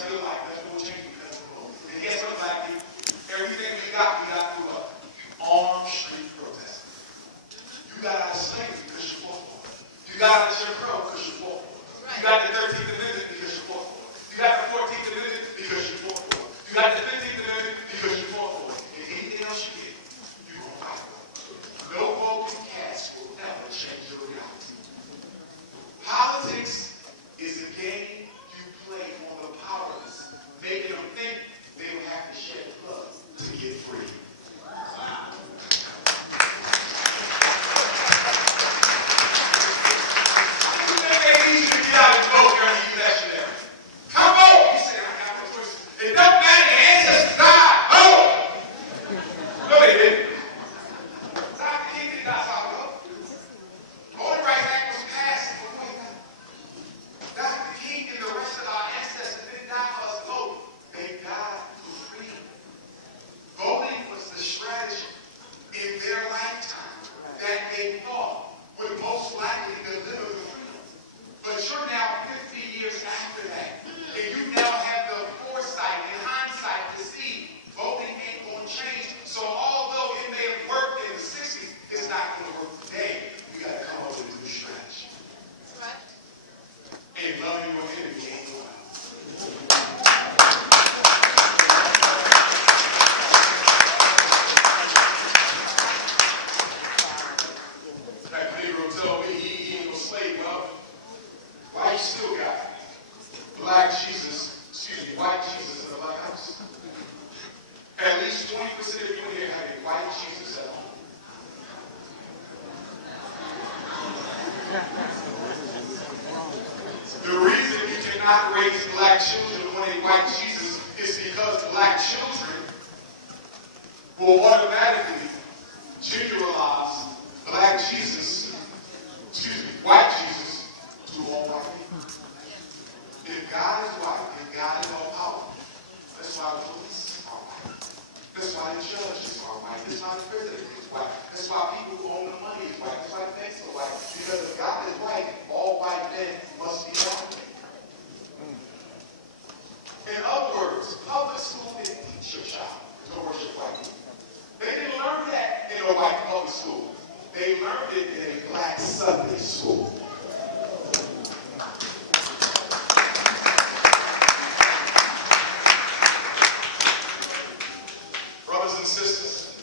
rest of your life. Nothing will change because of the vote. And guess what, black people? Everything we got through what? Armed street protest. You got out of slavery because you fought for it. You got out of Jim Crow because you fought for it. You got the 13th Amendment because you fought for it. You got the 14th Amendment because you fought for it. You got the 15th Amendment because you fought for it. And anything else you get, you're going to fight for it. No voting cast will ever change your reality. Politics is a game you play on the powerless, making them think they will have to shed blood to get free. White Jesus in the Black House. At least 20% of you here have a white Jesus at home. The reason you cannot raise black children with a white Jesus is because black children will automatically generalize black Jesus, white Jesus to all white people. If God is white and God is all powerful, that's why the police are white. That's why the judges are white. That's why the president is white. That's why people who own the money is white. That's why the banks are white. Because if God is white, all white men must be white. In other words, public school didn't teach your child to worship white people. They didn't learn that in a white public school. They learned it in a black Sunday school. Brothers and sisters,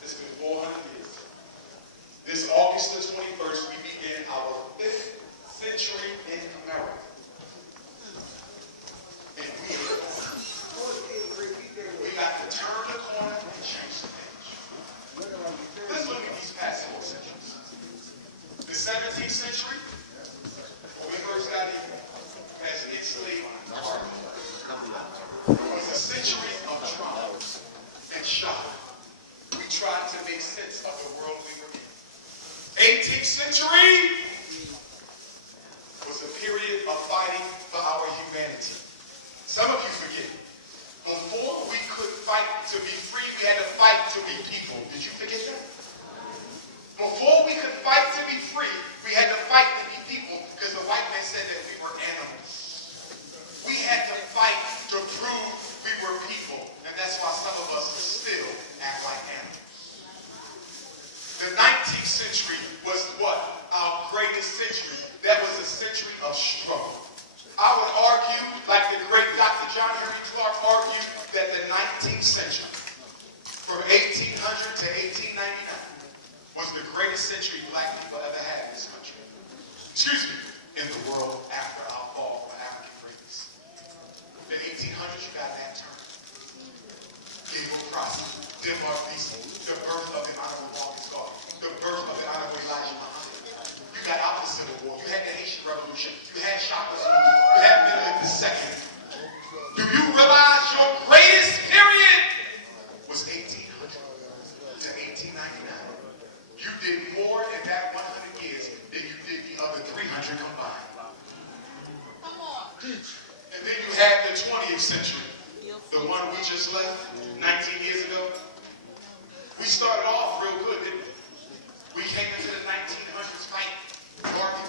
it's been 400 years. This August the 21st, we begin our 5th century in America. And we got to turn the corner and change the page. Let's look at these past 4 centuries. The 17th century, when we first got here, as an enslaved party, was a century of trauma and shock. We tried to make sense of the world we were in. 18th century was a period of fighting for our humanity. Some of you forget. Before we could fight to be free, we had to fight to be people. Did you forget that? Before we could fight to be free, we had to fight to be people because the white man said that we were animals. We had to fight to prove we were people, and that's why some of us still act like animals. The 19th century was what? Our greatest century. That was a century of struggle. I would argue, like the great Dr. John Henry Clark argued, that the 19th century, from 1800 to 1899, was the greatest century black people ever had in this country. Excuse me, in the world after our fall for African greatness. The 1800s, you got that term. Gabriel Prosper, Denmark Beasley, the birth of the Honorable Marcus Garvey, the birth of the Honorable Elijah Muhammad. You got out the Civil War, you had the Haitian Revolution, you had Shaka Zulu, you had Menelik II. Do you realize your greatest period was 1800 to 1899? You did more in that 100 years than you did the other 300 combined. Come on. And then you had the 20th century, the one we just left 19 years ago. We started off real good, didn't we? We came into the 1900s fighting, Martin,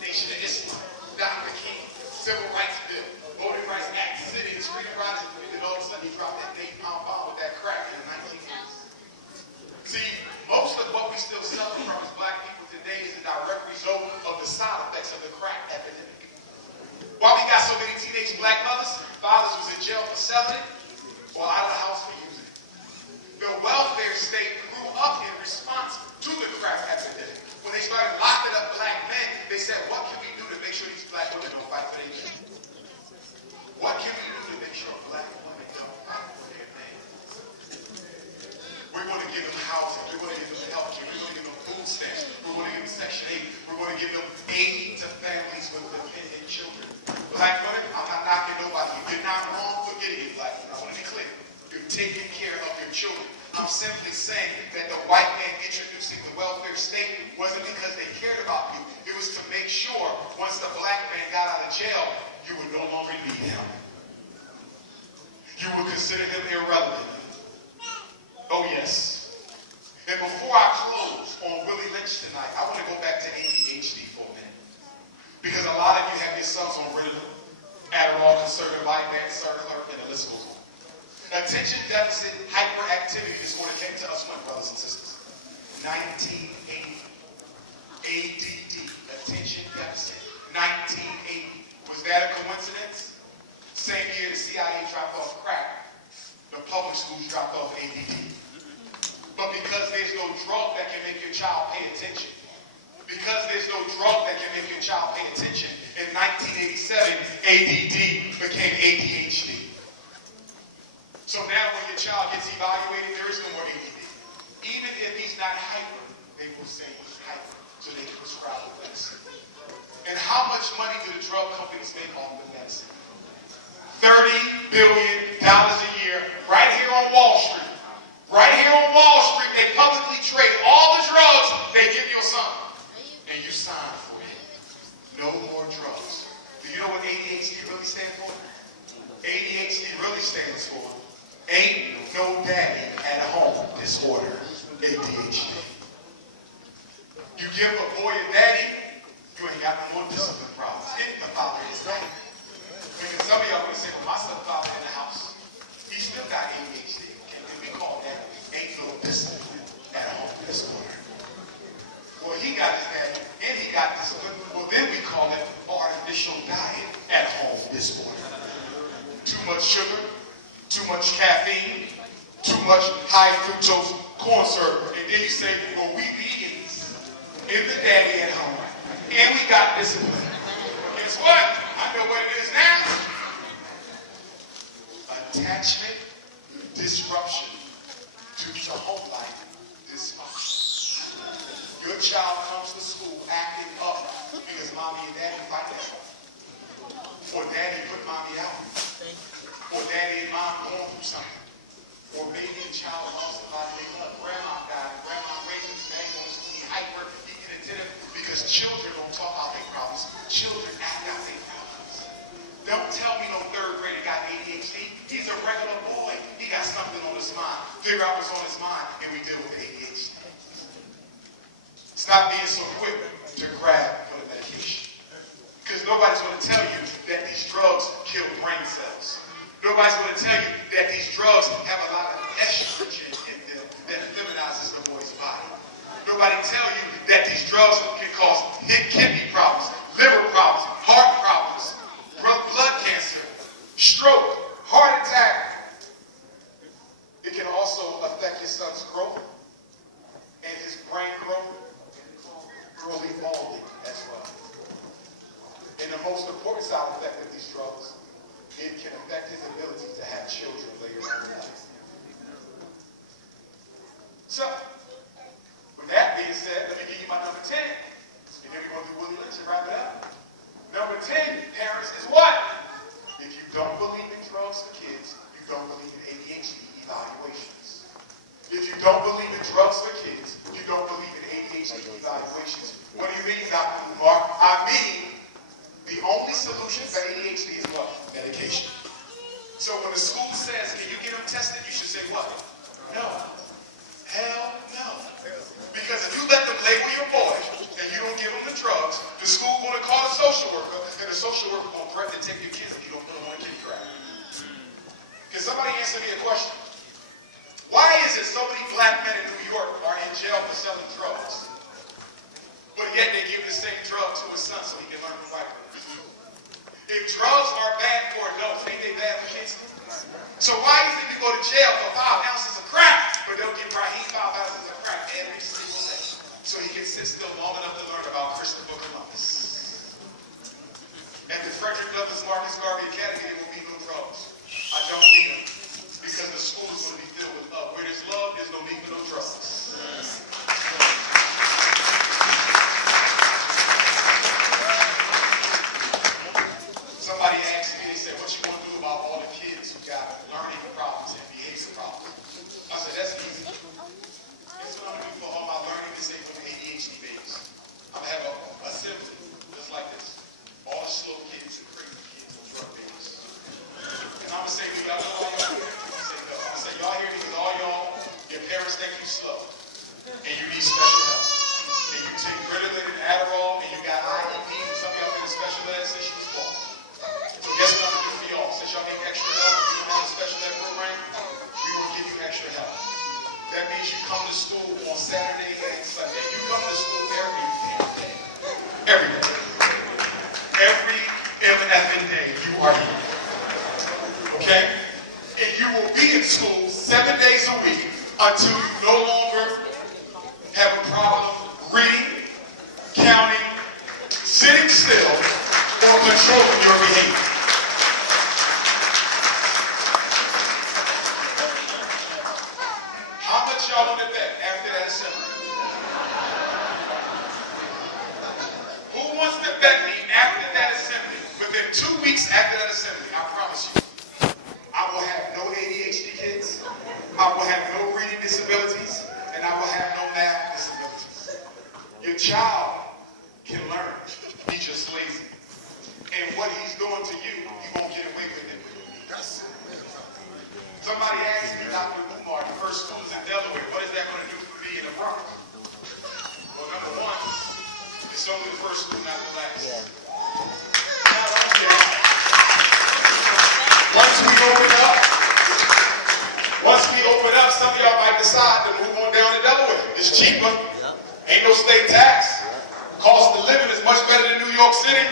Nation of Islam, Dr. King, Civil Rights Bill, Voting Rights direct result of the side effects of the crack epidemic. Why we got so many teenage black mothers? Fathers was in jail for selling it or out of the house for using it. The welfare state grew up in response to the crack epidemic. When they started locking up black men, they said, what can we do to make sure these black women don't fight for their men? What can we do to make sure black women don't fight for their men? We're going to give them housing. We're going to give them health care. We're going to give them food stamps. We're going to give them Section 8. We're going to give them aid to families with dependent children. Black women, I'm not knocking nobody. You're not wrong for getting it, black women. I want to be clear. You're taking care of your children. I'm simply saying that the white man introducing the welfare state wasn't because they cared about you. It was to make sure once the black man got out of jail, you would no longer need him. You would consider him irrelevant. Oh, yes. And before I close on Willie Lynch tonight, I want to go back to ADHD for a minute. Because a lot of you have your sons on Ritalin, Adderall, concerted Vyvanse, Cerner, and the list goes on. Attention deficit hyperactivity disorder came to us when, brothers and sisters? 1980. ADD, attention deficit, 1980. Was that a coincidence? Same year the CIA dropped off crack, the public schools dropped off ADD. But because there's no drug that can make your child pay attention, because there's no drug that can make your child pay attention, in 1987, ADD became ADHD. So now when your child gets evaluated, there is no more ADD. Even if he's not hyper, they will say he's hyper, so they can prescribe the medicine. And how much money do the drug companies make off the medicine? $30 billion a year, right here on Wall Street. Right here on Wall Street, they publicly trade all the drugs they give your son. And you sign for it. No more drugs. Do you know what ADHD really stands for? ADHD really stands for Ain't No Daddy at Home Disorder, ADHD. You give a boy a daddy, you ain't got no more discipline problems. If the father is right. Because some of y'all will say, well, my stepfather in the house, he still got ADHD. And we call that ain't no discipline at home disorder. Well, he got his daddy, and he got discipline. Well, then we call it artificial diet at home disorder. Too much sugar, too much caffeine, too much high fructose corn syrup. And then you say, well, we vegans in the daddy at home. And we got discipline. Guess what? I know what it is now. Attachment disruption due to home life dysfunction. Your child comes to school acting up because mommy and daddy fight at home. Or daddy put mommy out. Or daddy and mom going through something. Or maybe a child lost somebody they love. Grandma died. Grandma raised him. Daddy wants to be hyper. He can attend because children don't talk out their problems. Children act out their problems. Don't tell me no third grader got ADHD. He's a regular boy. He got something on his mind. Figure out what's on his mind, and we deal with ADHD. Stop being so quick to grab for the medication. Because nobody's going to tell you that these drugs kill brain cells. Nobody's going to tell you that these drugs have a lot of estrogen in them that feminizes the boy's body. Nobody tell you that these drugs can cause kidney problems, liver problems, heart problems, blood cancer, stroke, heart attack. It can also affect his son's growth and his brain growth, early balding as well. And the most important side effect of these drugs, it can affect his ability to have children later on in life. So, with that being said, let me give you my number 10. And then we're going to do Willie Lynch and wrap it up. Number 10, parents, is what? If you don't believe in drugs for kids, you don't believe in ADHD evaluations. If you don't believe in drugs for kids, you don't believe in ADHD evaluations. What do you mean, Dr. Umar? I mean, the only solution for ADHD is what? Medication. So when the school says, can you get them tested, you should say what? No. Hell no. Because if you let them label your boy and you don't give them the drugs, the school going to call a social worker, and the social worker will threaten to take your kids if you don't put them on kitty crack. Can somebody answer me a question? Why is it so many black men in New York are in jail for selling drugs? but yet they give the same drug to his son so he can learn from white boys. If drugs are bad for adults, ain't they bad for kids? So why is it you go to jail for 5 ounces of crack, but don't give Raheem 5 ounces of crack every single day? So he can sit still long enough to learn about Christopher Columbus. At the Frederick Douglass Marcus Garvey Academy, there will be no drugs. I don't need them. Because the school is going to be filled with love. Where there's love, there's no need for no drugs. Somebody asked me, they said, what you want to do about all the kids who got learning problems and behavior problems? I said, that's easy. It's what I'm going to do for all my learning disabled ADHD babies. I'm going to have an assembly just like this. All the slow kids and crazy kids and drug babies. And I'm going to say, do y'all know all y'all here? I'm going to say, y'all here because all y'all, your parents think you slow. And you need special help. And you take Ritalin and Adderall and you got IEPs and some of y'all been in special ed since you was born. So guess what I'm going to do for y'all? Since y'all need extra help, if you don't have a special ed program, we will give you extra help. That means you come to school on Saturday and Sunday. You come to school every damn day. Every day. Every MFing day you are here. Okay? And you will be in school 7 days a week until you no longer have a problem reading, counting, sitting still, or controlling your behavior. How much y'all want to bet after that assembly? Who wants to bet me after that assembly, within 2 weeks after that assembly, I promise you, I will have no ADHD kids, I will have no reading disabilities, and I will have no math disabilities. Your child can learn, he's just lazy. And what he's doing to you, you won't get away with it. Somebody asked me, Dr. Umar, the first schools in Delaware, what is that going to do for me in the Bronx? Well, number one, it's only the first school, not the last. Now, once we open up, some of y'all might decide to move on down to Delaware. It's cheaper. Ain't no state tax. Cost of living is much better than New York City.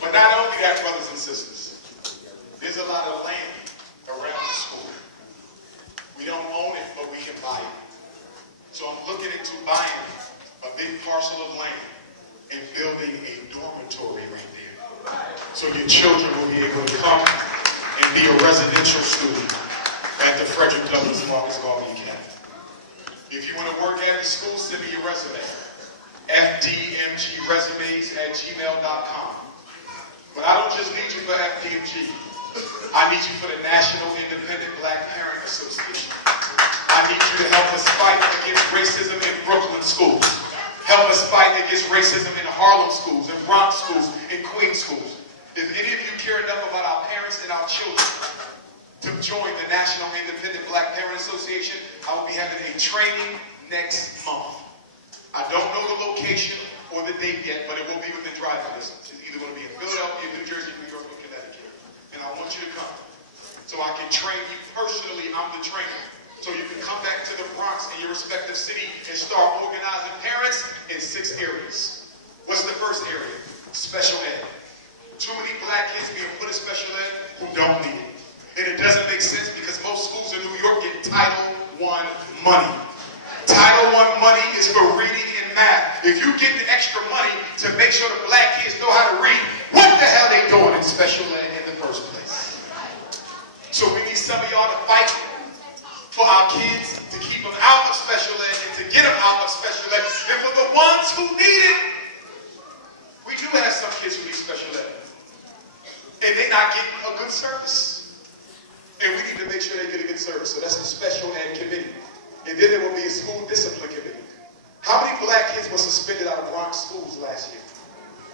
But not only that, brothers and sisters, there's a lot of land around the school. We don't own it, but we can buy it. So I'm looking into buying a big parcel of land and building a dormitory right there. So your children will be able to come and be a residential student at the Frederick Douglass Marcus Garvey Academy. If you want to work at the school, send me your resume. fdmgresumes@gmail.com. But I don't just need you for FDMG. I need you for the National Independent Black Parent Association. I need you to help us fight against racism in Brooklyn schools. Help us fight against racism in Harlem schools, in Bronx schools, in Queens schools. If any of you care enough about our parents and our children to join the National Independent Black Parent Association, I will be having a training next month. I don't know the location or the date yet, but it will be within driving distance. It's either going to be in Philadelphia, New Jersey, New York, or Connecticut. And I want you to come so I can train you personally. I'm the trainer. So you can come back to the Bronx in your respective city and start organizing parents in 6 areas. What's the first area? Special ed. Too many black kids being put in special ed who don't need it. And it doesn't make sense because most schools in New York get Title I money. Title I money is for reading and math. If you get the extra money to make sure the black kids know how to read, what the hell they doing in special ed in the first place? So we need some of y'all to fight for our kids, to keep them out of special ed and to get them out of special ed. And for the ones who need it, we do have some kids who need special ed. And they're not getting a good service. And we need to make sure they get a good service. So that's the special ed committee. And then there will be a school discipline committee. How many black kids were suspended out of Bronx schools last year?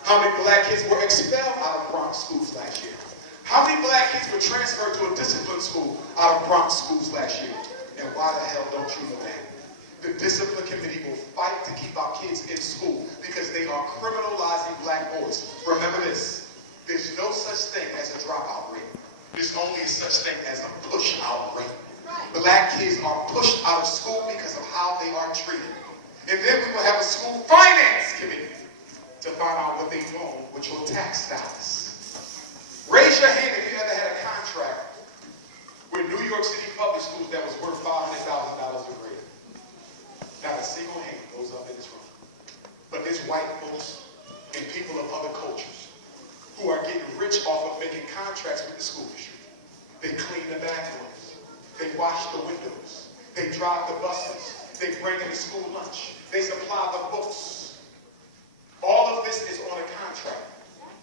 How many black kids were expelled out of Bronx schools last year? How many black kids were transferred to a discipline school out of Bronx schools last year? And why the hell don't you know that? The discipline committee will fight to keep our kids in school because they are criminalizing black boys. Remember this, there's no such thing as a dropout rate. There's only such thing as a push out rate. Black kids are pushed out of school because of how they are treated. And then we will have a school finance committee to find out what they own with your tax dollars. Raise your hand if you ever had a contract with New York City Public Schools that was worth $500,000 or greater. Not a single hand goes up in this room. But there's white folks and people of other cultures who are getting rich off of making contracts with the school district. They clean the bathrooms. They wash the windows. They drive the buses. They bring in the school lunch. They supply the books. All of this is on a contract.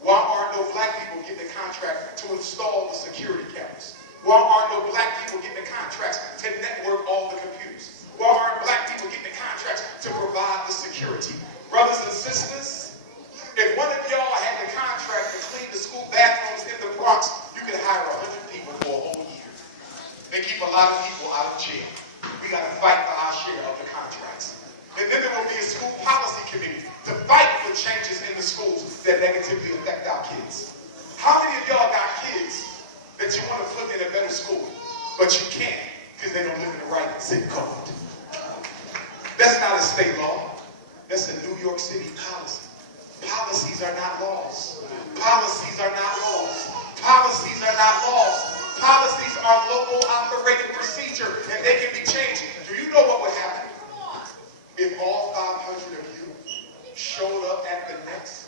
Why aren't no black people getting the contract to install the security cameras? Why aren't no black people getting the contracts to network all the computers? Why aren't black people getting the contracts to provide the security? Brothers and sisters, if one of y'all had the contract to clean the school bathrooms in the Bronx, you could hire 100 people for a whole year and keep a lot of people out of jail. We got to fight for our share of the contracts. And then there will be a school policy committee to fight for changes in the schools that negatively affect our kids. How many of y'all got kids that you want to put in a better school, but you can't because they don't live in the right zip code? That's not a state law. That's a New York City policy. Policies are not laws. Policies are not laws. Policies are not laws. Policies are local operating procedure, and they can be changed. Do you know what would happen if all 500 of you showed up at the next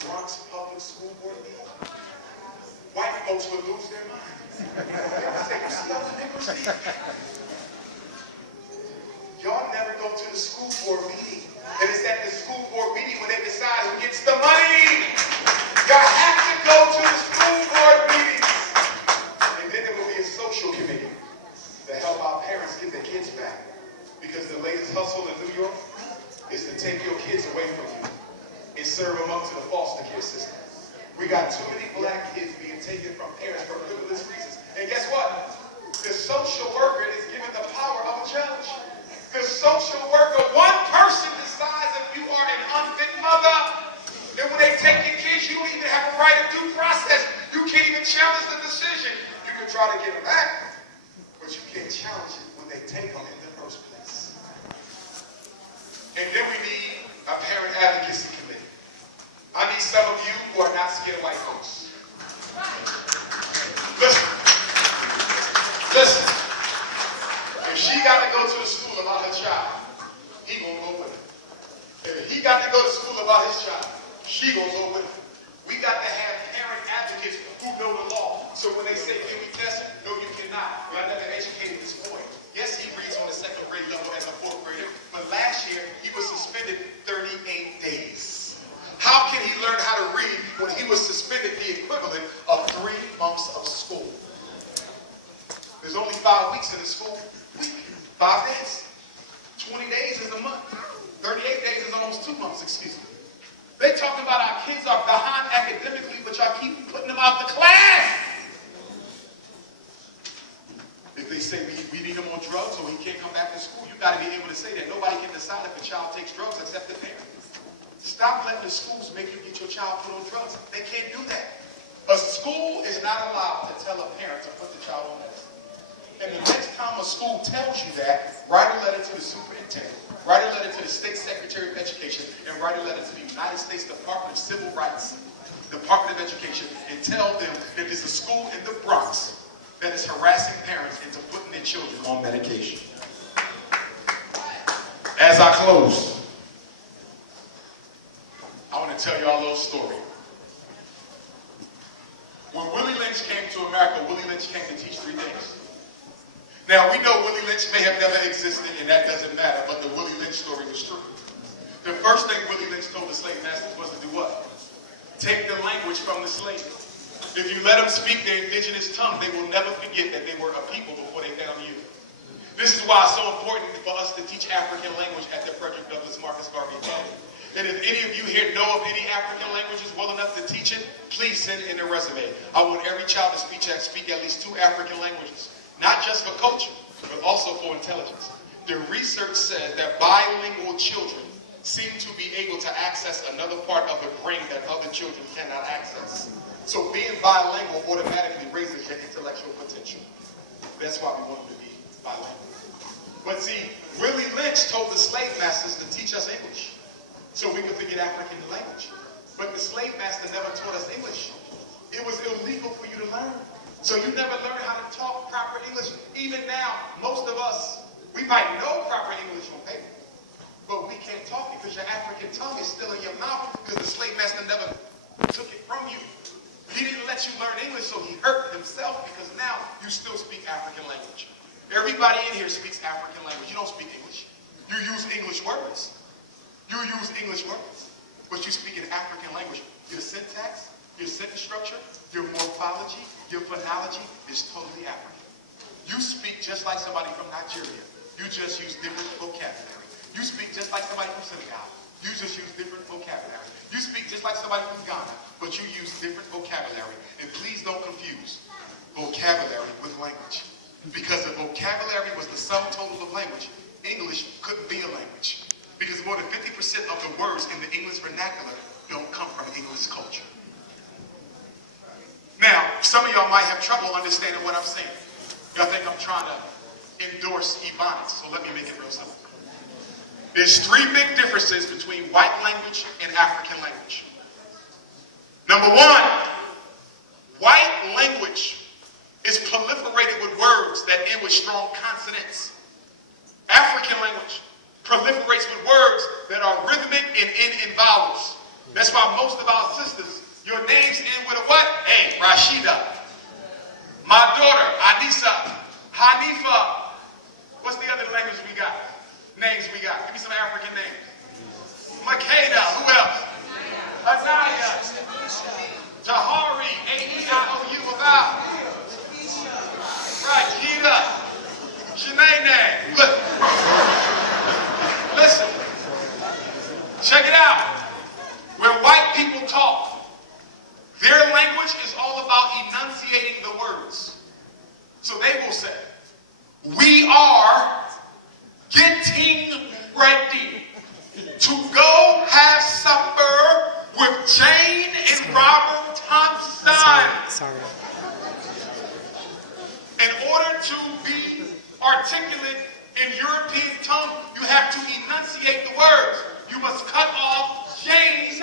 Bronx Public School Board meeting? White folks would lose their minds. They would say, you see all the niggers here? Y'all never go to the school board meeting. And it's at the school board meeting when they decide who gets the money. Y'all have to go to the school board meetings. And then there will be a social committee to help our parents get their kids back. Because the latest hustle in New York is to take your kids away from you and serve them up to the foster care system. We got too many black kids being taken from parents for frivolous reasons. And guess what? The social worker is given the power of a judge. The social worker, one person decides if you are an unfit mother. And when they take your kids, you don't even have a right of due process. You can't even challenge the decision. You can try to get them back, but you can't challenge it when they take them in the first place. And then we need a parent advocacy committee. I need some of you who are not scared of white folks. Listen. Listen. If she got to go to the school about her child, he gonna go with her. If he got to go to school about his child, she gonna go with him. We got to have parent advocates who know the law. So when they say, can we test him? No, you cannot. Well, I never educated this boy. Yes, he reads on the second grade level as a fourth grader, but last year he was suspended 38 days. How can he learn how to read when he was suspended the equivalent of 3 months of school? There's only 5 weeks in the school week. 5 days. 20 days is a month. 38 days is almost 2 months, excuse me. They talking about our kids are behind academically, but y'all keep putting them out the class. If they say we need him on drugs or he can't come back to school, you got to be able to say that. Nobody can decide if a child takes drugs except the parent. Stop letting the schools make you get your child put on drugs. They can't do that. A school is not allowed to tell a parent to put the child on medicine. And the next time a school tells you that, write a letter to the superintendent, write a letter to the state secretary of education, and write a letter to the United States Department of Civil Rights, Department of Education, and tell them that there's a school in the Bronx that is harassing parents into putting their children on medication. As I close, I want to tell you all a little story. When Willie Lynch came to America, Willie Lynch came to teach 3 things. Now, we know Willie Lynch may have never existed, and that doesn't matter, but the Willie Lynch story was true. The first thing Willie Lynch told the slave masters was to do what? Take the language from the slaves. If you let them speak their indigenous tongue, they will never forget that they were a people before they found you. This is why it's so important for us to teach African language at the Frederick Douglass Marcus Garvey Academy. And if any of you here know of any African languages well enough to teach it, please send in a resume. I want every child to speak at least 2 African languages. Not just for culture, but also for intelligence. The research says that bilingual children seem to be able to access another part of the brain that other children cannot access. So being bilingual automatically raises your intellectual potential. That's why we want them to be bilingual. But see, Willie Lynch told the slave masters to teach us English so we could forget African language. But the slave master never taught us English. It was illegal for you to learn. So you never learned how to talk proper English. Even now, most of us, we might know proper English on paper, but we can't talk it because your African tongue is still in your mouth because the slave master never took it from you. He didn't let you learn English, so he hurt himself because now you still speak African language. Everybody in here speaks African language. You don't speak English. You use English words. You use English words, but you speak an African language. Your syntax, your sentence structure, your morphology, your phonology is totally African. You speak just like somebody from Nigeria. You just use different vocabulary. You speak just like somebody from Senegal. You just use different vocabulary. You speak just like somebody from Ghana, but you use different vocabulary. And please don't confuse vocabulary with language. Because if vocabulary was the sum total of language, English couldn't be a language. Because more than 50% of the words in the English vernacular don't come from English culture. Now, some of y'all might have trouble understanding what I'm saying. Y'all think I'm trying to endorse Ebonics, so let me make it real simple. There's three big differences between white language and African language. Number one, white language is proliferated with words that end with strong consonants. African language proliferates with words that are rhythmic and end in vowels. That's why most of our sisters, your names end with a what? Hey, Rashida. My daughter, Anissa. Hanifa. What's the other language we got? Names we got. Give me some African names. Makeda. Who else? Anaya. Tahari. A-E-I-O-U. About. Rakita. Shanae. Look. Listen. Check it out. When white people talk, their language is all about enunciating the words. So they will say, we are getting ready to go have supper with Jane and Robert Thompson. Sorry. In order to be articulate in European tongue, you have to enunciate the words. You must cut off Jane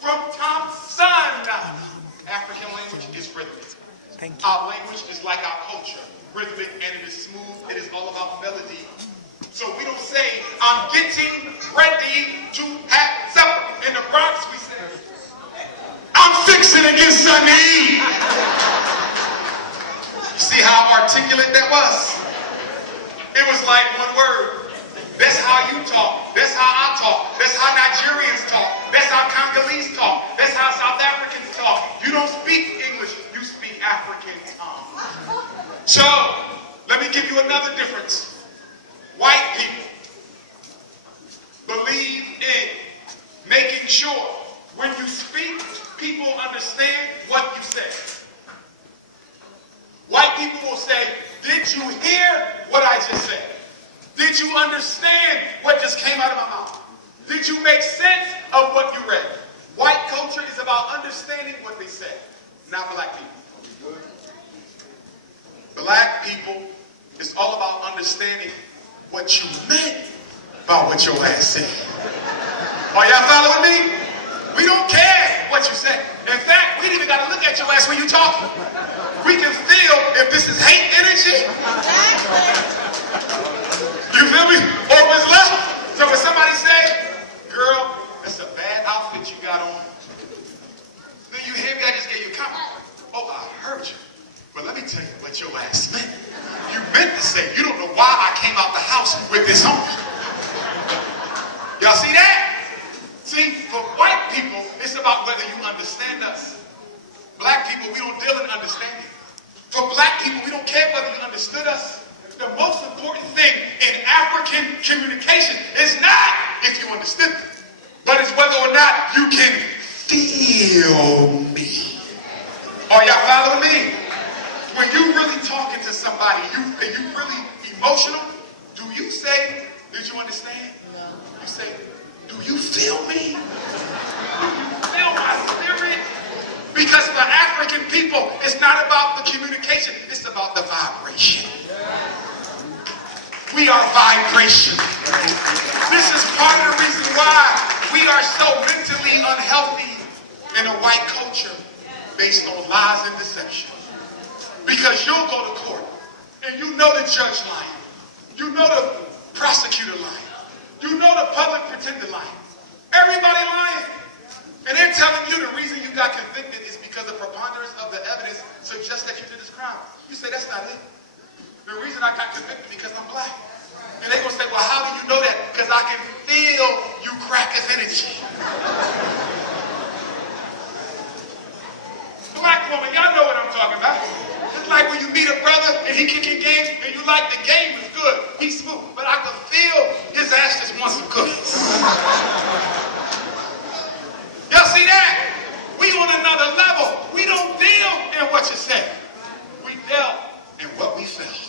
from Thompson. African language is rhythmic. Thank you. Our language is like our culture, rhythmic, and it is smooth. It is all about melody. So we don't say, I'm getting ready to have supper. In the Bronx, we say, I'm fixing to get sunny. You see how articulate that was? It was like one word. That's how you talk. That's how I talk. That's how Nigerians talk. That's how Congolese talk. That's how South Africans talk. You don't speak English. You speak African tongue. So, let me give you another difference. White people believe in making sure when you speak, people understand what you say. White people will say, did you hear what I just said? Did you understand what just came out of my mouth? Did you make sense of what you read? White culture is about understanding what they said, not black people. Black people is all about understanding what you meant by what your ass said. Are y'all following me? We don't care what you say. In fact, we ain't even got to look at your ass when you talking. We can feel if this is hate energy. You feel me? Or if it's love. So when somebody say, girl, that's a bad outfit you got on. Then you hear me, I just gave you a compliment. Oh, I heard you. But let me tell you what your ass meant. You meant to say, you don't know why I came out the house with this on. Y'all see that? See, for white people, it's about whether you understand us. Black people, we don't deal in understanding. For black people, we don't care whether you understood us. The most important thing in African communication is not if you understood me, but it's whether or not you can feel me. Are y'all following me? When you really talking to somebody, you really emotional, do you say, did you understand? No. You say, do you feel me? Do you feel my spirit? Because for African people, it's not about the communication, it's about the vibration. We are vibration. This is part of the reason why we are so mentally unhealthy in a white culture based on lies and deception. Because you'll go to court and you know the judge lying. You know the prosecutor lying. You know the public pretender lying. Everybody lying. And they're telling you the reason you got convicted is because the preponderance of the evidence suggests that you did this crime. You say, that's not it. The reason I got convicted because I'm black. And they're going to say, well, how do you know that? Because I can feel you crackers' energy. Black woman, y'all know what I'm talking about. It's like when you meet a brother and he kicking games and you like the game is good. He's smooth. But I can feel his ass just wants some cookies. Y'all see that? We on another level. We don't deal in what you say. We dealt in what we felt.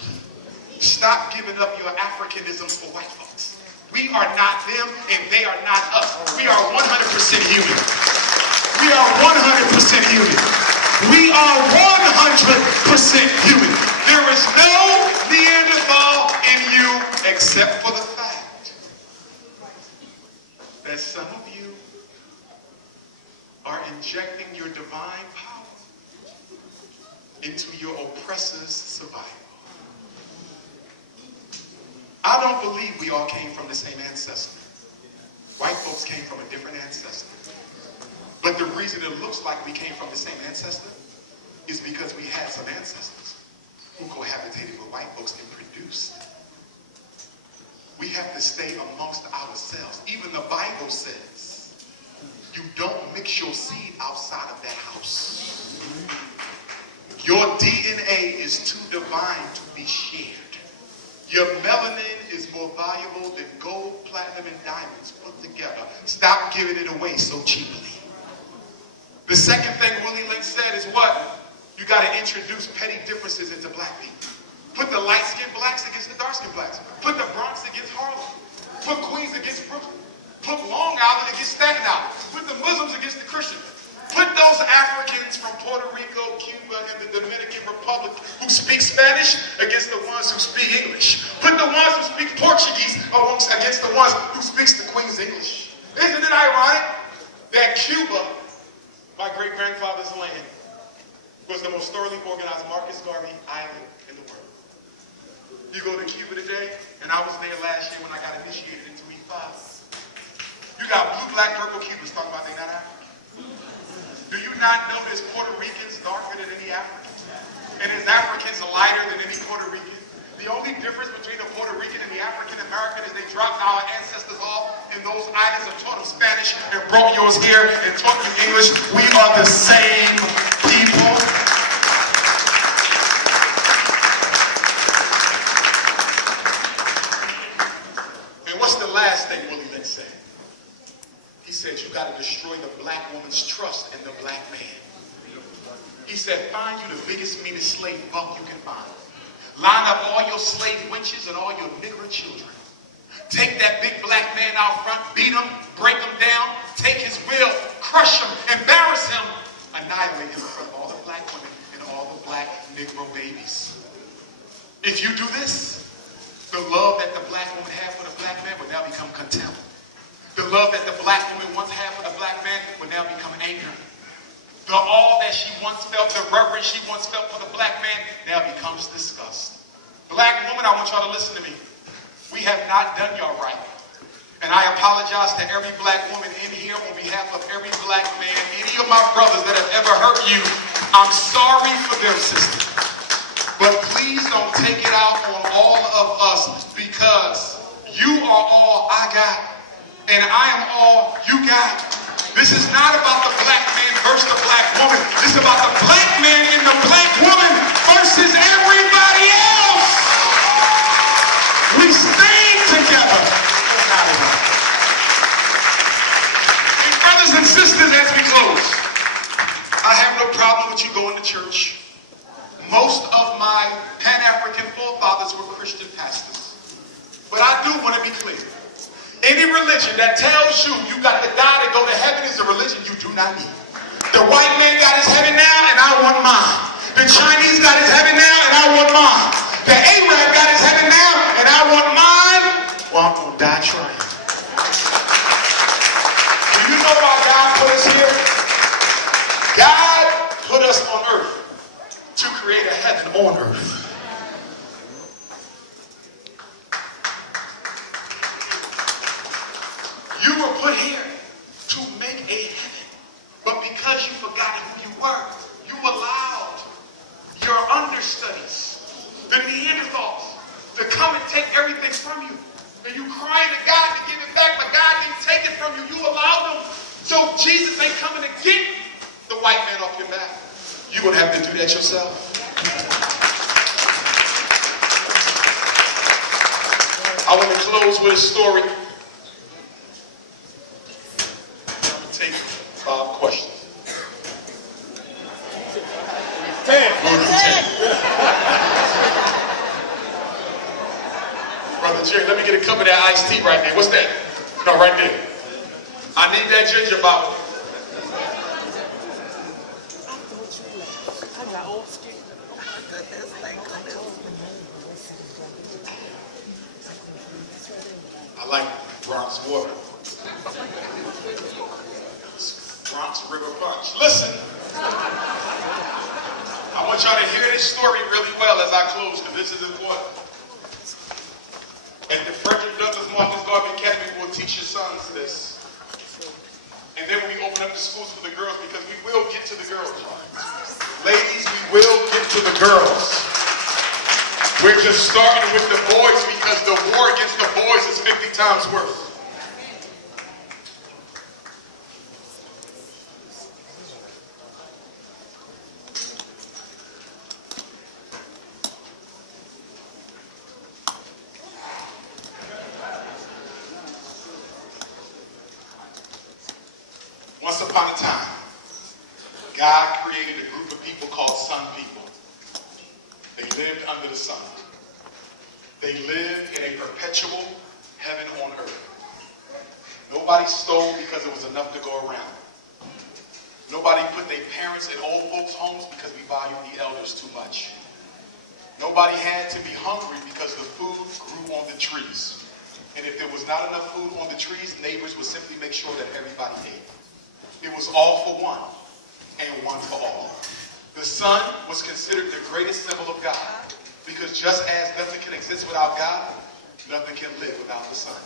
Stop giving up your Africanisms for white folks. We are not them and they are not us. We are 100% human. We are 100% human. We are 100% human. There is no Neanderthal in you except for the fact that some of you are injecting your divine power into your oppressor's survival. I don't believe we all came from the same ancestor. White folks came from a different ancestor. But the reason it looks like we came from the same ancestor is because we had some ancestors who cohabitated with white folks and produced. We have to stay amongst ourselves. Even the Bible says, you don't mix your seed outside of that house. Your DNA is too divine to be shared. Your melanin is more valuable than gold, platinum, and diamonds put together. Stop giving it away so cheaply. The second thing Willie Lynch said is what? You got to introduce petty differences into black people. Put the light-skinned blacks against the dark-skinned blacks. Put the Bronx against Harlem. Put Queens against Brooklyn. Put Long Island against Staten Island. Put the Muslims against the Christians. Put those Africans from Puerto Rico, Cuba, and the Dominican Republic who speak Spanish against the ones who speak English. Put the ones who speak Portuguese against the ones who speak the Queen's English. Isn't it ironic that Cuba, my great-grandfather's land, was the most thoroughly organized Marcus Garvey island in the world? You go to Cuba today, and I was there last year when I got initiated into E5. You got blue, black, purple Cubans talking about they not African. Do you not know there's Puerto Ricans darker than any Africans? And there's Africans lighter than any Puerto Rican? The only difference between the Puerto Rican and the African American is they dropped our ancestors off in those islands and taught them Spanish and brought yours here and taught you English. We are the same people. And what's the last thing Willie Lynch said? He said, you got to destroy the black woman's trust in the black man. He said, find you the biggest, meanest slave buck you can find. Line up all your slave wenches and all your nigger children. Take that big black man out front, beat him, break him down, take his will, crush him, embarrass him, annihilate him in front of all the black women and all the black Negro babies. If you do this, the love that the black woman had for the black man will now become contempt. The love that the black woman once had for the black man will now become anger. The awe that she once felt, the reverence she once felt for the black man now becomes disgust. Black woman, I want y'all to listen to me. We have not done y'all right. And I apologize to every black woman in here on behalf of every black man, any of my brothers that have ever hurt you. I'm sorry for them, sister. But please don't take it out on all of us, because you are all I got. And I am all you got. This is not about the black man versus the black woman. This is about the black man and the black woman versus everybody else. We stand together. And brothers and sisters, as we close, I have no problem with you going to church. Most of my Pan-African forefathers were Christian pastors. But I do want to be clear. Any religion that tells you you got to die to go to heaven is a religion you do not need. The white man got his heaven now, and I want mine. The Chinese got his heaven now, and I want mine. The Arab got his heaven now, and I want mine. Well, I'm going to die trying. Do you know why God put us here? God put us on earth to create a heaven on earth. You were put here to make a heaven. But because you forgot who you were, you allowed your understudies, the Neanderthals, to come and take everything from you. And you crying to God to give it back, but God didn't take it from you. You allowed them. So Jesus ain't coming to get the white man off your back. You're going to have to do that yourself. I want to close with a story. Take questions. Brother Jerry, let me get a cup of that iced tea right there. What's that? No, right there. I need that ginger bottle. I like Bronx water. Bronx River Punch. Listen, I want y'all to hear this story really well as I close, because this is important. At the Frederick Douglass Marcus Garvey Academy, we'll teach your sons this. And then we open up the schools for the girls, because we will get to the girls. Ladies, we will get to the girls. We're just starting with the boys, because the war against the boys is 50 times worse. Once upon a time, God created a group of people called sun people. They lived under the sun. They lived in a perpetual heaven on earth. Nobody stole because it was enough to go around. Nobody put their parents in old folks' homes because we valued the elders too much. Nobody had to be hungry because the food grew on the trees. And if there was not enough food on the trees, neighbors would simply make sure that everybody ate. It was all for one and one for all. The sun was considered the greatest symbol of God, because just as nothing can exist without God, nothing can live without the sun.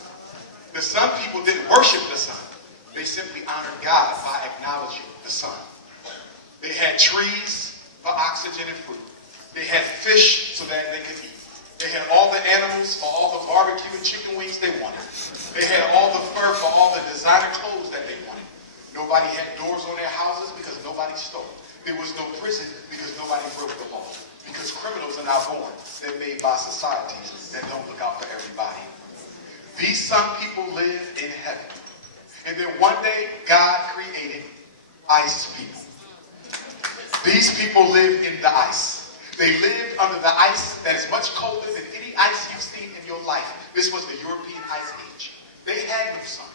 The sun people didn't worship the sun. They simply honored God by acknowledging the sun. They had trees for oxygen and fruit. They had fish so that they could eat. They had all the animals for all the barbecue and chicken wings they wanted. They had all the fur for all the designer clothes that they wanted. Nobody had doors on their houses because nobody stole. There was no prison because nobody broke the law. Because criminals are not born. They're made by societies that don't look out for everybody. These sun people live in heaven. And then one day, God created ice people. These people lived in the ice. They lived under the ice that is much colder than any ice you've seen in your life. This was the European Ice Age. They had no sun.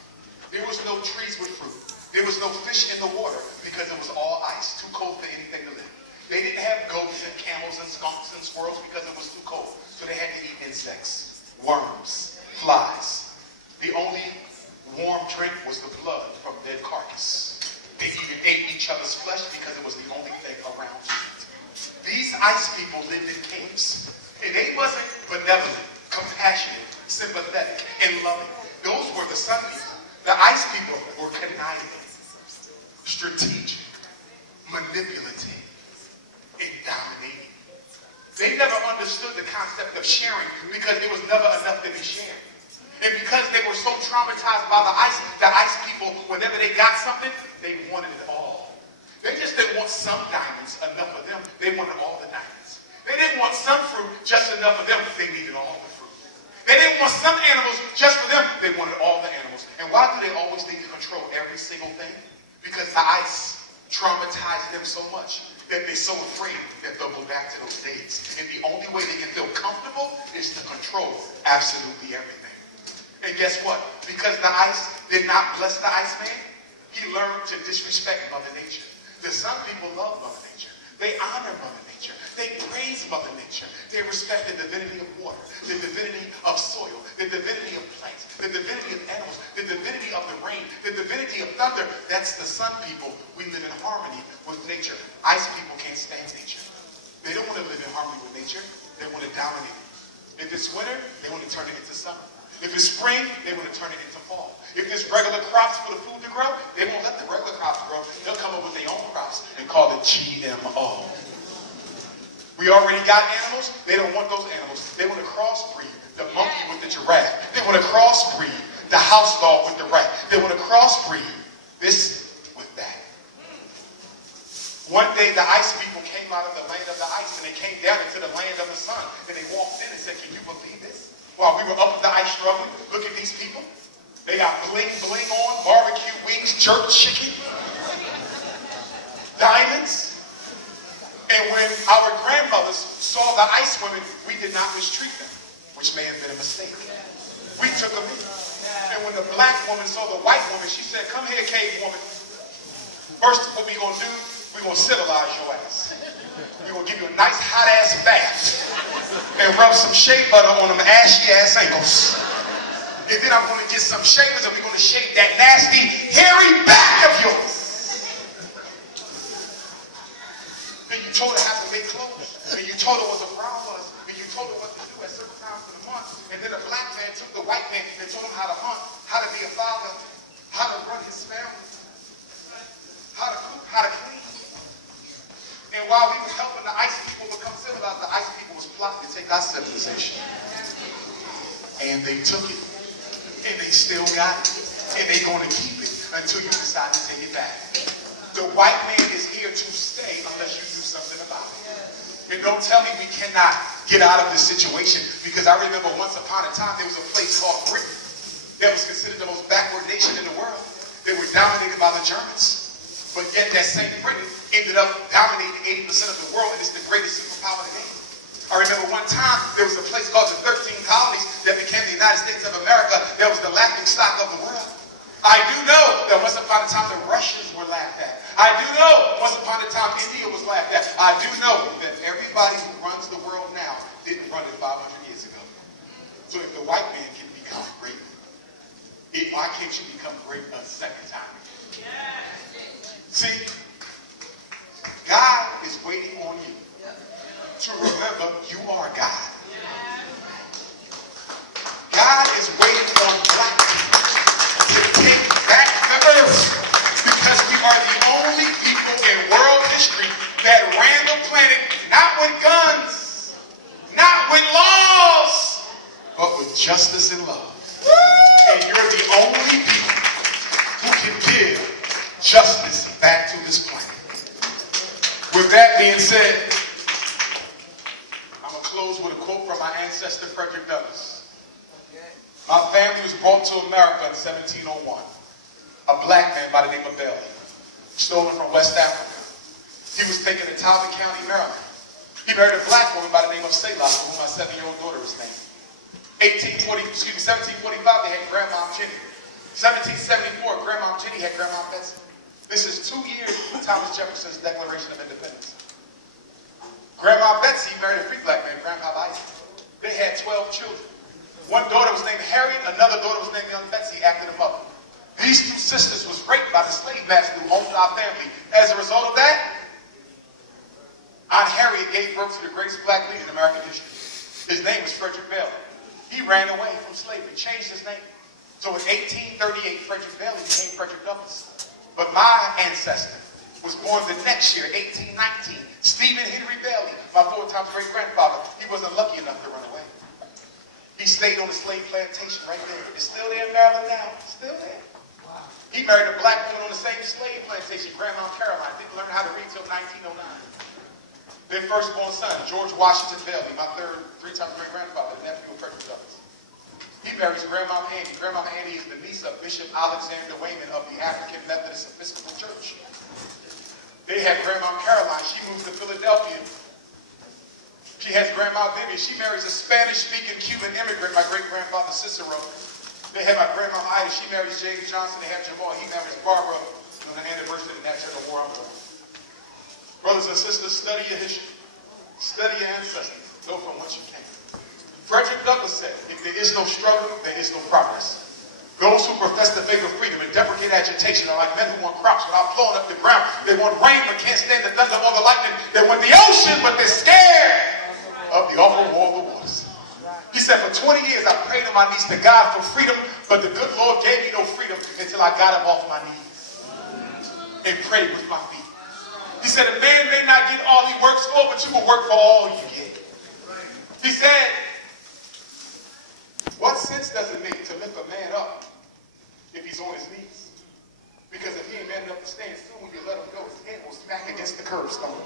There was no trees with fruit. There was no fish in the water because it was all ice, too cold for anything to live. They didn't have goats and camels and skunks and squirrels because it was too cold. So they had to eat insects, worms, flies. The only warm drink was the blood from dead carcass. They even ate each other's flesh because it was the only thing around to eat. These ice people lived in caves. And they wasn't benevolent, compassionate, sympathetic, and loving. Those were the sun people. The ice people were conniving, strategic, manipulative, and dominating. They never understood the concept of sharing because there was never enough to be shared. And because they were so traumatized by the ice people, whenever they got something, they wanted it all. They just didn't want some diamonds, enough of them. They wanted all the diamonds. They didn't want some fruit, just enough of them. They needed all the fruit. They didn't want some animals just for them. They wanted all the animals. And why do they always need to control every single thing? Because the ice traumatized them so much that they're so afraid that they'll go back to those days. And the only way they can feel comfortable is to control absolutely everything. And guess what? Because the ice did not bless the Iceman, he learned to disrespect Mother Nature. The sun people love Mother Nature. They honor Mother Nature. They praise Mother Nature. They respect the divinity of water, the divinity of soil, the divinity of plants, the divinity of animals, the divinity of the rain, the divinity of thunder. That's the sun people. We live in harmony with nature. Ice people can't stand nature. They don't want to live in harmony with nature. They want to dominate it. If it's winter, they want to turn it into summer. If it's spring, they want to turn it into fall. If there's regular crops for the food to grow, they won't let the regular crops grow. They'll come up with their own crops and call it GMO. We already got animals. They don't want those animals. They want to crossbreed the monkey with the giraffe. They want to crossbreed the house dog with the rat. They want to crossbreed this with that. One day the ice people came out of the land of the ice and they came down into the land of the sun. And they walked in and said, can you believe this? While we were up the ice struggling, look at these people. They got bling bling on, barbecue wings, jerk chicken, diamonds. And when our grandmothers saw the ice women, we did not mistreat them, which may have been a mistake. We took them in. And when the black woman saw the white woman, she said, come here, cave woman. First, what we gonna do, we gonna civilize your ass. We gonna give you a nice hot ass bath and rub some shea butter on them ashy ass ankles. And then I'm gonna get some shavers and we're gonna shave that nasty, hairy back of yours. And you told her how to make clothes. And you told her what the brown was. And you told her what to do at certain times of the month. And then a black man took the white man and told him how to hunt, how to be a father, how to run his family, how to cook, how to clean. And while we was helping the ice people become civilized, the ice people was plotting to take our civilization. And they took it. And they still got it. And they're going to keep it until you decide to take it back. The white man is here to stay unless you do something about it. And don't tell me we cannot get out of this situation, because I remember once upon a time there was a place called Britain that was considered the most backward nation in the world. They were dominated by the Germans. But yet that same Britain ended up dominating 80% of the world, and it's the greatest superpower today. I remember one time there was a place called the 13 Colonies that became the United States of America that was the laughing stock of the world. I do know that once upon a time the Russians were laughed at. I do know once upon a time India was laughed at. I do know that everybody who runs the world now didn't run it 500 years ago. So if the white man can become great, why can't you become great a second time? See, God is waiting on you to remember you are God. God is waiting on black people to take back the earth, because we are the only people in world history that ran the planet not with guns, not with laws, but with justice and love. And you're the only people who can give justice back to this planet. With that being said, I'm going to close with a quote from my ancestor, Frederick Douglass. My family was brought to America in 1701. A black man by the name of Bailey, stolen from West Africa. He was taken to Talbot County, Maryland. He married a black woman by the name of Selah, for whom my 7-year-old daughter is named. 1745, they had Grandma Jenny. 1774, Grandma Jenny had Grandma Betsy. This is 2 years from Thomas Jefferson's Declaration of Independence. Grandma Betsy married a free black man, Grandpa Isaac. They had 12 children. One daughter was named Harriet, another daughter was named Young Betsy after the mother. These 2 sisters was raped by the slave master who owned our family. As a result of that, Aunt Harriet gave birth to the greatest black leader in American history. His name was Frederick Bailey. He ran away from slavery, changed his name. So in 1838, Frederick Bailey became Frederick Douglass. But my ancestor was born the next year, 1819. Stephen Henry Bailey, my 4-time great-grandfather. He wasn't lucky enough to run away. He stayed on the slave plantation right there. It's still there in Maryland now. Still there. Wow. He married a black woman on the same slave plantation, Grandma Caroline. Didn't learn how to read till 1909. Their firstborn son, George Washington Bailey, my 3-time great-grandfather, the nephew of Frederick Douglass. He marries Grandma Annie. Grandma Annie is the niece of Bishop Alexander Wayman of the African Methodist Episcopal Church. They had Grandma Caroline. She moved to Philadelphia. She has Grandma Vivian. She marries a Spanish-speaking Cuban immigrant, my great-grandfather Cicero. They have my Grandma Ida. She marries James Johnson. They have Jamal. He marries Barbara on the anniversary of the National War on War. Brothers and sisters, study your history. Study your ancestors. Know from whence you came. Frederick Douglass said, if there is no struggle, there is no progress. Those who profess the faith of freedom and deprecate agitation are like men who want crops without plowing up the ground. They want rain but can't stand the thunder or the lightning. They want the ocean but they're scared of the awful war of the waters. He said, for 20 years I prayed on my knees to God for freedom, but the good Lord gave me no freedom until I got up off my knees and prayed with my feet. He said, a man may not get all he works for, but you will work for all you get. He said, what sense does it make to lift a man up if he's on his knees? Because if he ain't man enough to stand, soon when you let him go, his head will smack against the curbstone.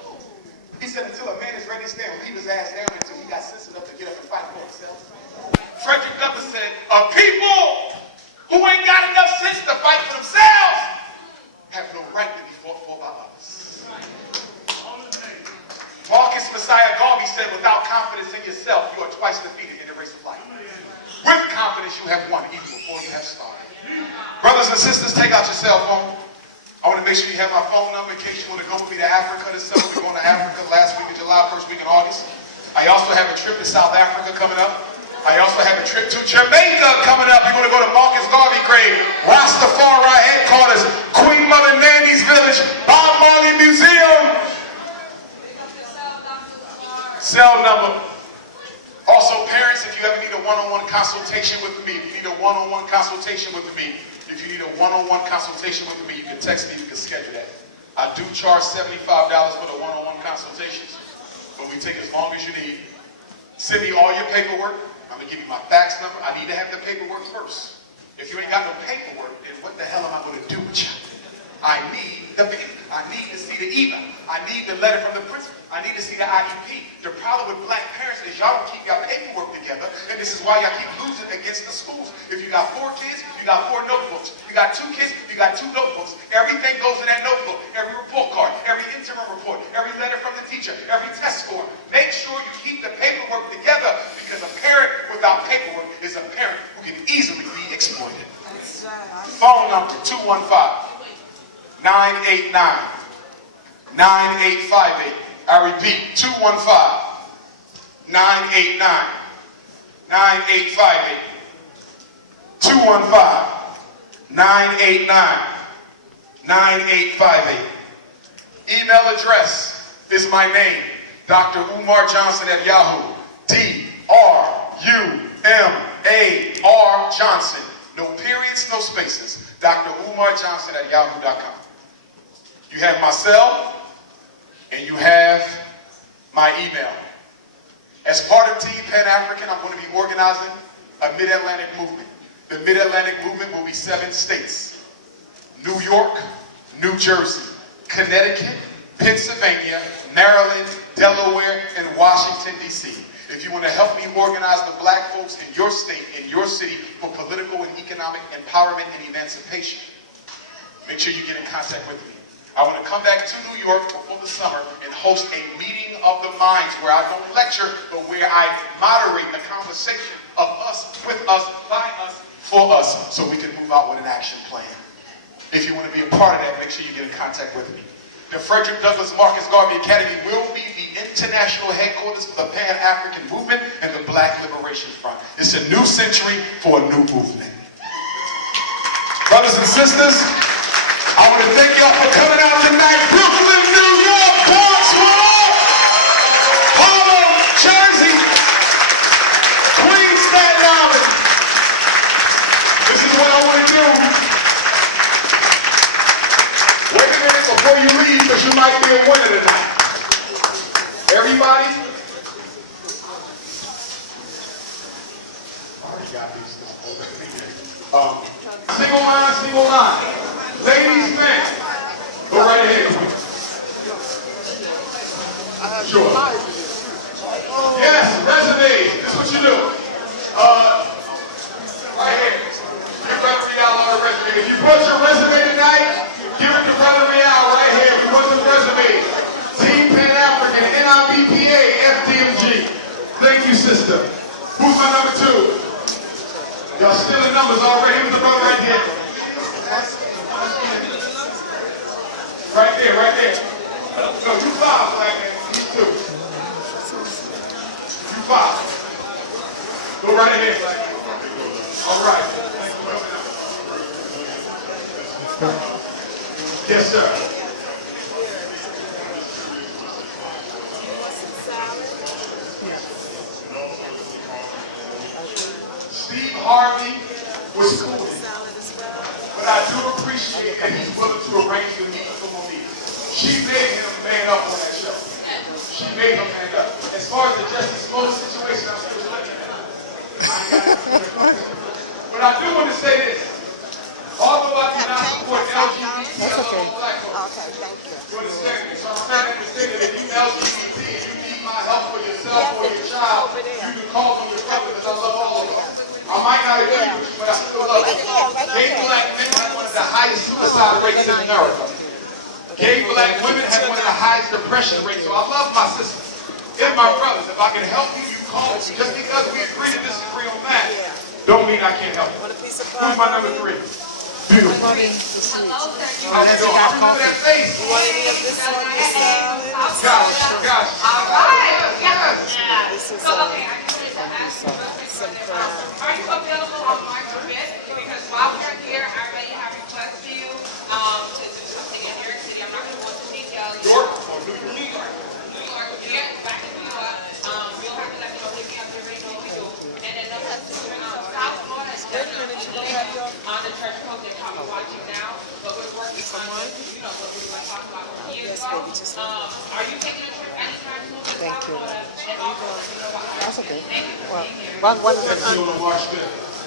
He said, until a man is ready to stand, leave his ass down until he got sense enough to get up and fight for himself. Frederick Douglass said, a people who ain't got enough sense to fight for themselves have no right to be fought for by others. Marcus Messiah Garvey said, without confidence in yourself, you are twice defeated in the race of life. With confidence, you have won even before you have started. Brothers and sisters, take out your cell phone. I want to make sure you have my phone number in case you want to go with me to Africa this summer. We're going to Africa last week of July, first week in August. I also have a trip to South Africa coming up. I also have a trip to Jamaica coming up. We're going to go to Marcus Garvey grave, Rastafari headquarters, Queen Mother Nandy's village, Bob Marley Museum. Cell number. Also, parents, if you ever need a one-on-one consultation with me, if you need a one-on-one consultation with me, if you need a one-on-one consultation with me, you can text me, you can schedule that. I do charge $75 for the one-on-one consultations, but we take as long as you need. Send me all your paperwork. I'm going to give you my fax number. I need to have the paperwork first. If you ain't got no paperwork, then what the hell am I going to do with you? I need the paper. I need to see the email. I need the letter from the principal. I need to see the IEP. The problem with black parents is y'all don't keep your paperwork together, and this is why y'all keep losing against the schools. If you got 4 kids, you got 4 notebooks. You got 2 kids, you got 2 notebooks. Everything goes in that notebook. Every report card, every interim report, every letter from the teacher, every test score. Make sure you keep the paperwork together, because a parent without paperwork is a parent who can easily be exploited. Phone number 215-989-9858. I repeat, 215-989-9858. 215-989-9858. Email address is my name, Dr. Umar Johnson at Yahoo. D-R-U-M-A-R Johnson. No periods, no spaces. Dr. Umar Johnson at yahoo.com. You have my cell, and you have my email. As part of Team Pan-African, I'm going to be organizing a Mid-Atlantic movement. The Mid-Atlantic movement will be 7 states: New York, New Jersey, Connecticut, Pennsylvania, Maryland, Delaware, and Washington, D.C. If you want to help me organize the black folks in your state, in your city, for political and economic empowerment and emancipation, make sure you get in contact with me. I want to come back to New York before the summer and host a meeting of the minds where I don't lecture, but where I moderate the conversation of us, with us, by us, for us, so we can move out with an action plan. If you want to be a part of that, make sure you get in contact with me. The Frederick Douglass Marcus Garvey Academy will be the international headquarters for the Pan-African movement and the Black Liberation Front. It's a new century for a new movement. Brothers and sisters, I want to thank y'all for coming out tonight. Brooklyn, New York, Baltimore, Harlem, Jersey, Queens, Staten Island. This is what I want to do. Wait a minute before you leave, because you might be a winner tonight. Everybody? I already got these stuff. Single line, single line. Ladies, man, go right ahead. Sure. Yes, resumes. This is what you do. Right here. Give Brother Real a resume. If you brought your resume tonight, give it to Brother Real right here. We want some resumes. Team Pan-African, NIBPA, FDMG. Thank you, sister. Who's my number 2? Y'all stealing numbers already. Here's the brother right here. Right there, right there. No, you 5, black man. You 2. with schooling. But I do appreciate that he's willing to arrange the meeting for Monique. She made him man up on that show. She made him man up. As far as the Justice Smollett situation, I'm still looking at it. But I do want to say this. Although I do not support LGBT, That's okay. black folks. Okay, thank you. You understand me? So I'm saying that if you LGBT and you need my help for yourself or your child, you can call me your brother because I love all of us. I might not agree with you, but I still love you. Gay black men have one of the highest suicide rates in America. Gay black women have one of the highest depression rates. So I love my sisters and my brothers. If I can help you, you call me. Just because we agree to disagree on that, don't mean I can't help you. Who's my number 3? Beautiful. How you doing? I remember that face. You want any of this on your salad? Gosh. All right. Yes. This is So, okay, I just wanted to ask you real quick some for this. Are you available on March 5th? Because while we're here, I already have requests for you to do something in New York City. I'm not going to go into details. New York? New York. Yeah, back in New York. We'll have to let you know if you have to read what we do. And then the South Florida is definitely on the church coast. They're probably watching now. But we're working on this, you know, what we were talking about years ago. Are you taking a trip anytime soon to South Florida? And also, you know what? That's okay. Well, one of the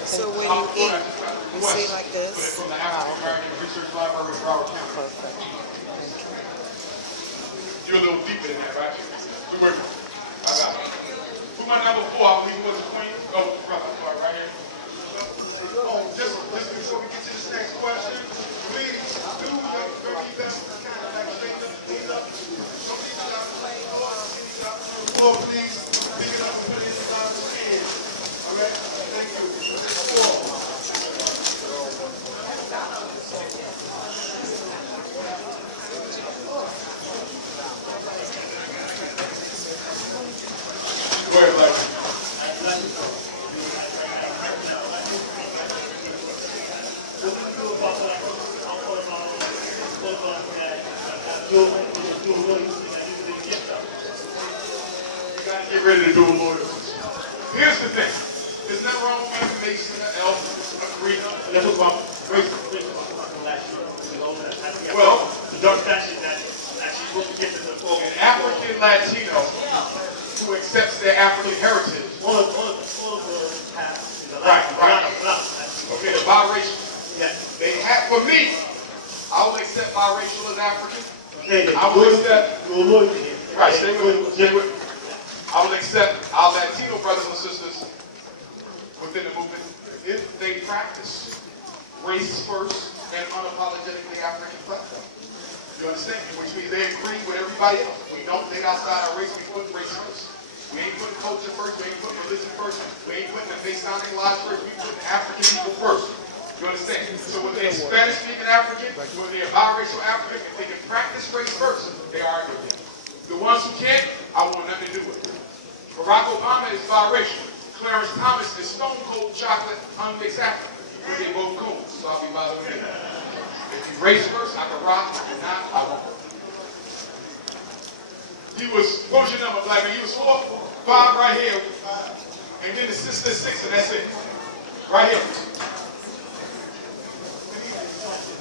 so when you eat, you see like this. From the African American Research Library of Broward County. Perfect. You're a little deeper than that, right? I got it. Who's my number 4? I believe it was the Queen. Oh, brother, right here. Oh, just before we get to this next question, please do repeat them. Kind of like straight up, please up. Some of these guys are playing on the floor, please. Pick it up and put it in your hands. All right? Thank you. Go ahead, Larry. You gotta get ready to do a lawyer. Here's the thing. There's nothing wrong with being a Mason, an elf, a Greek. That's what well, the dark fashion that actually broke the gift of the an African Latino who accepts their African heritage. all of the past. Right. Okay, the biracial. Yes. They have, for me, I will accept biracial as African. Okay, I will accept, you're loyal here. right, stay with me. I will accept our Latino brothers and sisters within the movement if they practice race first and unapologetically African platform. You understand me? Which means they agree with everybody else. We don't think outside our race, we put race first. We ain't putting culture first, we ain't putting religion first, we ain't putting the Masonic lodge first, we putting African people first. You understand? So when they're Spanish-speaking African, when they're biracial African, if they can practice race first, they are good. The ones who can't, I want nothing to do with it. Barack Obama is biracial. Clarence Thomas is stone cold chocolate unmixed African. But they both cool, so I'll be bothering them. If you race first, I can rock. If not, I won't. He was, what was your number, Black man? He was 4, 5 right here. And then the sister 6, and that's it. Right here.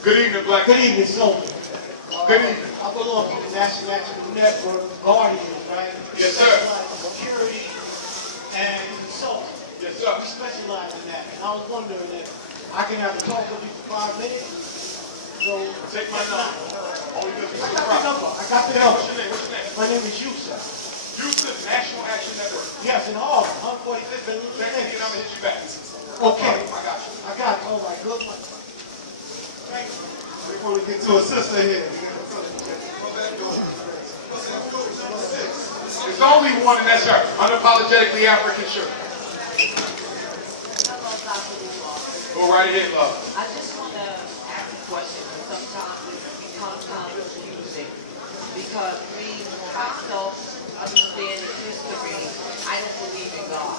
Good evening, Black. Good evening, Sophie. Good evening. I belong to the National Network Guardians, right? Yes, sir. We specialize in security and consulting. Yes, sir. We specialize in that. And I was wondering if I can have a talk with you for 5 minutes. So Take my number. Only because I you're got the number. I got the number. What's your name? What's your name? My name is Yusuf. Yusuf, National Action Network. Yes, in Harlem, 145th and Text me and I'm going to hit you back. Okay. I got you. I got it. All right, good one. Thank you. Before we get to a sister here. There's only one, and that's her. Unapologetically African shirt. Go right ahead, love. I just want to ask a question, because sometimes it becomes kind of confusing, because we ourselves understand the history. I don't believe in God.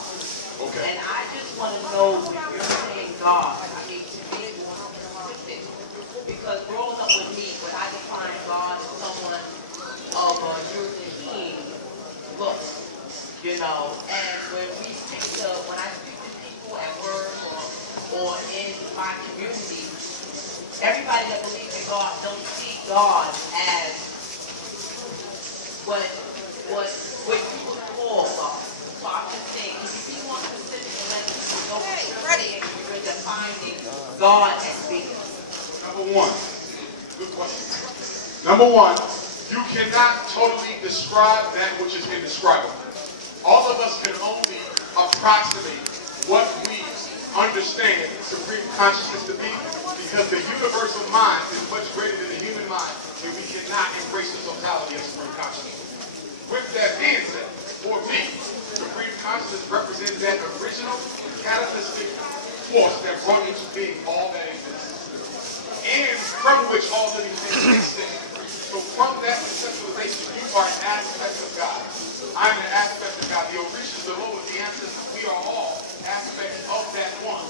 Okay. And I just want to know, when you're saying God, I mean, to be specific, because growing up with me, when I define God as someone of a European look, you know, and when I speak to people at work or in my my community, everybody that believes in God don't see God as what you would call God. So I'm just saying, if you see one specific lesson, you know what you're defining God as being. Number one, good question. Number one, you cannot totally describe that which is indescribable. All of us can only approximate what we understand supreme consciousness to be, because the universal mind is much greater than the human mind, and we cannot embrace the totality of supreme consciousness. With that being said, for me, supreme consciousness represents that original catalytic force that brought into being all that exists, and from which all living things exist. So from that conceptualization, you are an aspect of God. I'm an aspect of God. The Orishas, the Lord, the ancestors, we are all aspects of that one.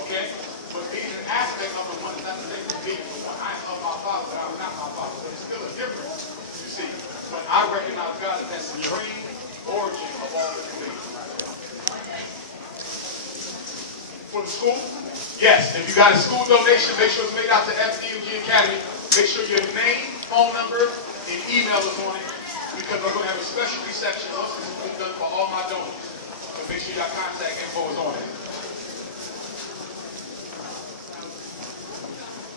Okay? But being an aspect of the one is not the same as being the one. I am of my Father, but I'm not my Father. There's still a difference, you see. But I recognize God as that supreme origin of all living things. For the school? Yes. If you got a school donation, make sure it's made out to FDMG Academy. Make sure your name, phone number, and email is on it, because we're going to have a special reception. This has been done for all my donors. So make sure your contact info is on it.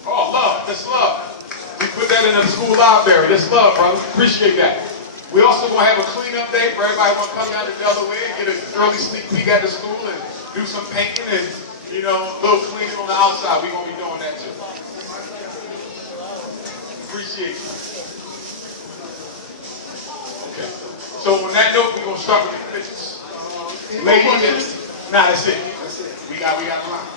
Oh, love. That's love. We put that in the school library. That's love, brother. Appreciate that. We also going to have a cleanup day for everybody want to come down to Delaware and get an early sneak peek at the school and do some painting and, you know, a little cleaning on the outside. We're going to be doing that too. Appreciate you. Okay. So on that note, we're going to start with the pictures. Ladies, nah, that's it. We got a line.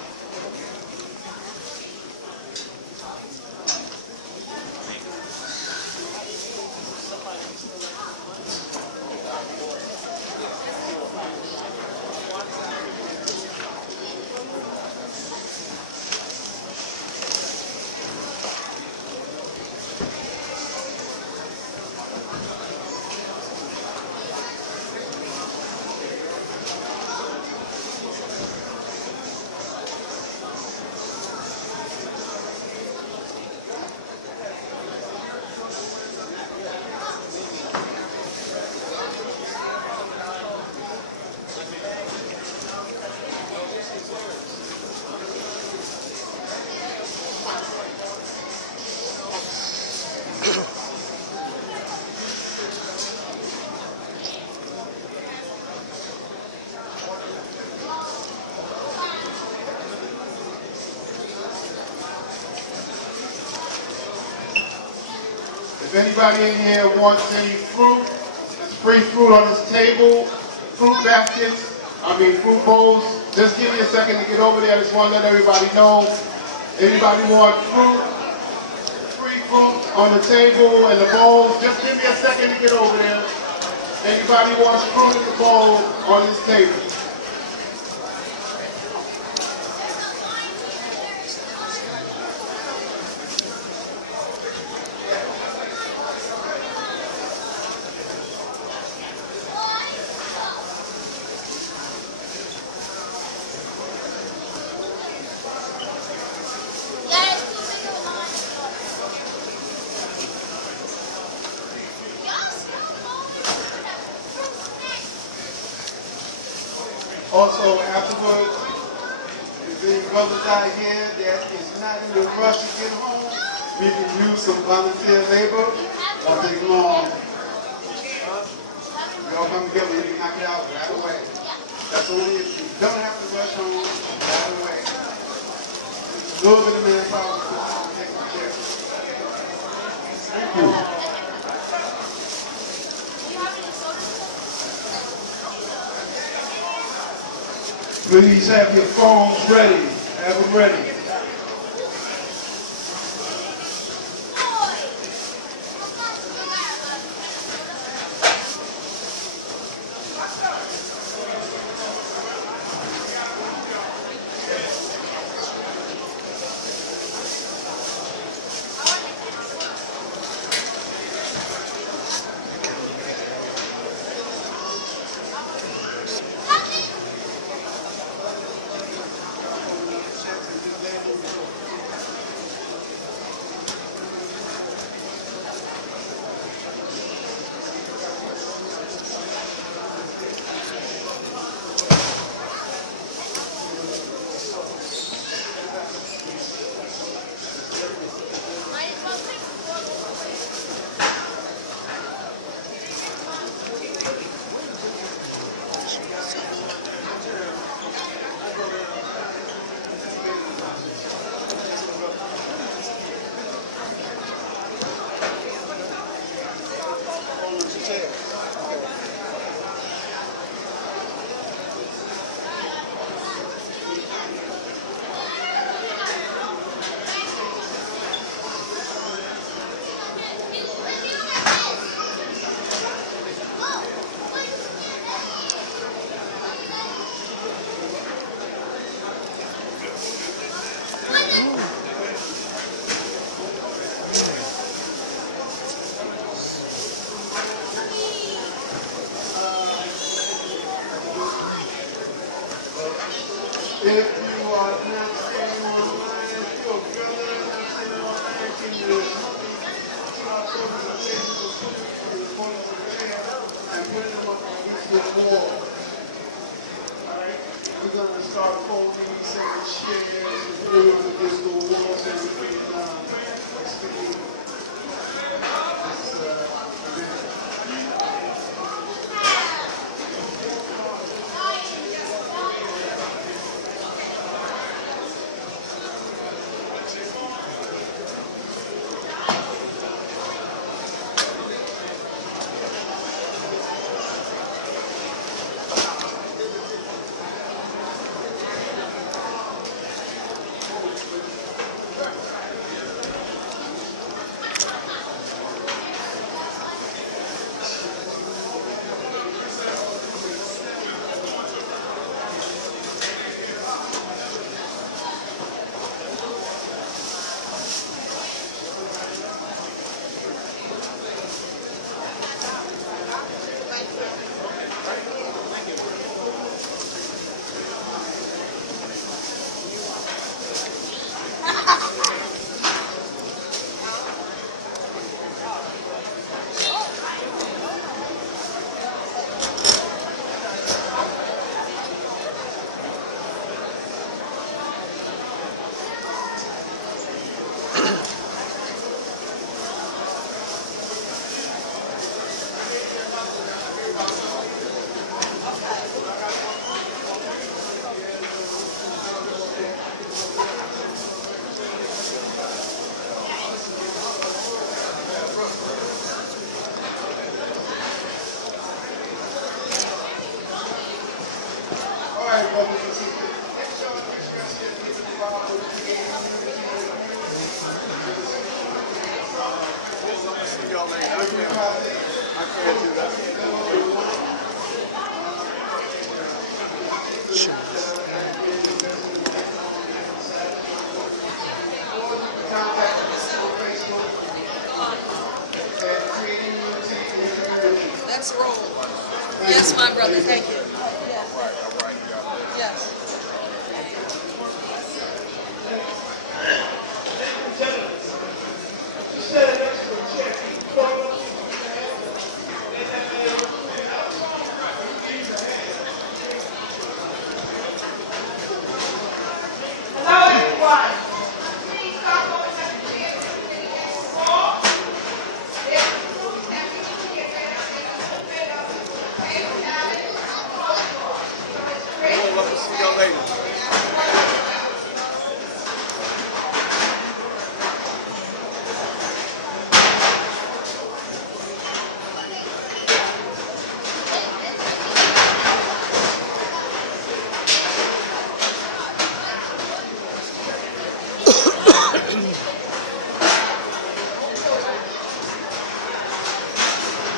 If anybody in here wants any fruit, there's free fruit on this table, fruit baskets, fruit bowls. Just give me a second to get over there. I just want to let everybody know. Anybody want fruit? Free fruit on the table and the bowls. Just give me a second to get over there. Anybody wants fruit in the bowl on this table? Also, afterwards, if any brothers out here that is not in the rush to get home, we can use some volunteer labor. Won't take long. We all come together and we can knock it out right away. That's only if you don't have to rush home right away. A little bit of manpower to take care. Thank you. Please have your phones ready. Have them ready. If you are not staying online, if you're a brother not staying online, can you start putting the pages of scripture on the corners of the chair and putting them up on each of the wall? Alright? We're going to start folding these seven shares and putting them against the wall so we can expedite this event. Let's roll. Yes, my brother. Thank you.